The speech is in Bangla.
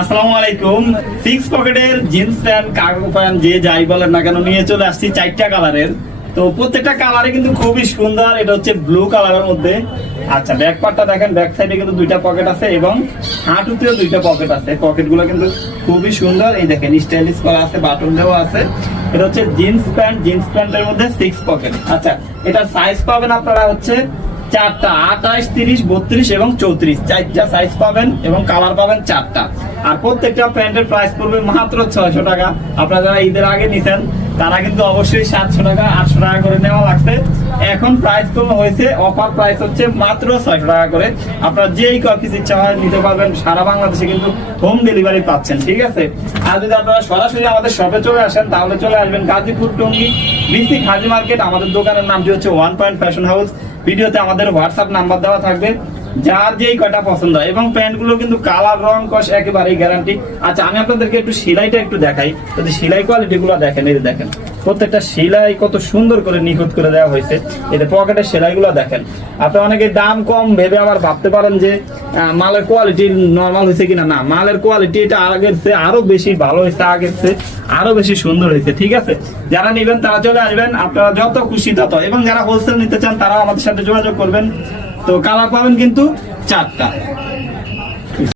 আসসালামু আলাইকুম। 6 পকেটের জিন্স প্যান্ট, কার্গো প্যান্ট যে যাই বলেন না কেন নিয়ে চলে আসছি 4টা কালারের। তো প্রত্যেকটা কালারে কিন্তু খুবই সুন্দর। এটা হচ্ছে ব্লু কালারের মধ্যে। আচ্ছা, ব্যাক পার্টটা দেখেন, ব্যাক সাইডে কিন্তু 2টা পকেট আছে এবং হাঁটুতেও 2টা পকেট আছে। পকেটগুলো কিন্তু খুবই সুন্দর। এই দেখেন স্টাইলিশ করা আছে, বাটন দেওয়া আছে। এটা হচ্ছে জিন্স প্যান্ট, জিন্স প্যান্টের মধ্যে 6 পকেট। আচ্ছা, এটা সাইজ পাবেন আপনারা হচ্ছে 4টা, 28, 30, 32 এবং 34, 4টা সাইজ পাবেন এবং কালার পাবেন 4টা। আর প্রত্যেকটা প্যান্টের প্রাইস পড়বে মাত্র 600 টাকা। আপনারা যারা ঈদের আগে নিতেন তারা কিন্তু অবশ্যই 700 টাকা 800 টাকা করে নেওয়া লাগছে। এখন প্রাইস কম হয়েছে, অফার প্রাইস হচ্ছে মাত্র 600 টাকা করে। আপনারা যেই পিস ইচ্ছা হয় নিতে পারবেন। সারা বাংলাদেশে কিন্তু হোম ডেলিভারি পাচ্ছেন, ঠিক আছে। আর যদি আপনারা সরাসরি আমাদের শপে চলে আসেন তাহলে চলে আসবেন গাজীপুর টঙ্গী বিসি হাজি মার্কেট। আমাদের দোকানের নামটি হচ্ছে 1 পয়েন্ট ফ্যাশন হাউস। ভিডিওতে আমাদের হোয়াটসঅ্যাপ নাম্বার দেওয়া থাকবে, যার যেই কয়টা পছন্দ হয়। এবং প্যান্ট গুলো কিন্তু কালার, রং, কস একেবারেই গ্যারান্টি। আচ্ছা, আমি আপনাদেরকে একটু সেলাইটা একটু দেখাই। যদি সেলাই কোয়ালিটি গুলো দেখেন, এই দেখেন প্রত্যেকটা সেলাই কত সুন্দর করে নিখুঁত করে দেওয়া হয়েছে। এই যে পকেটের সেলাই গুলো দেখেন। আপনি অনেকে দাম কম ভেবে আবার ভাবতে পারেন যে মালের কোয়ালিটি নর্মাল হয়েছে কিনা। না, মালের কোয়ালিটি এটা আগের চেয়ে আরো বেশি ভালো হয়েছে, আগের চেয়ে আরো বেশি সুন্দর হয়েছে, ঠিক আছে। যারা নেবেন তারা চলে আসবেন, আপনারা যত খুশি তত। এবং যারা হোলসেল নিতে চান তারাও আমাদের সাথে যোগাযোগ করবেন। তো কালার পাবেন কিন্তু 4টা।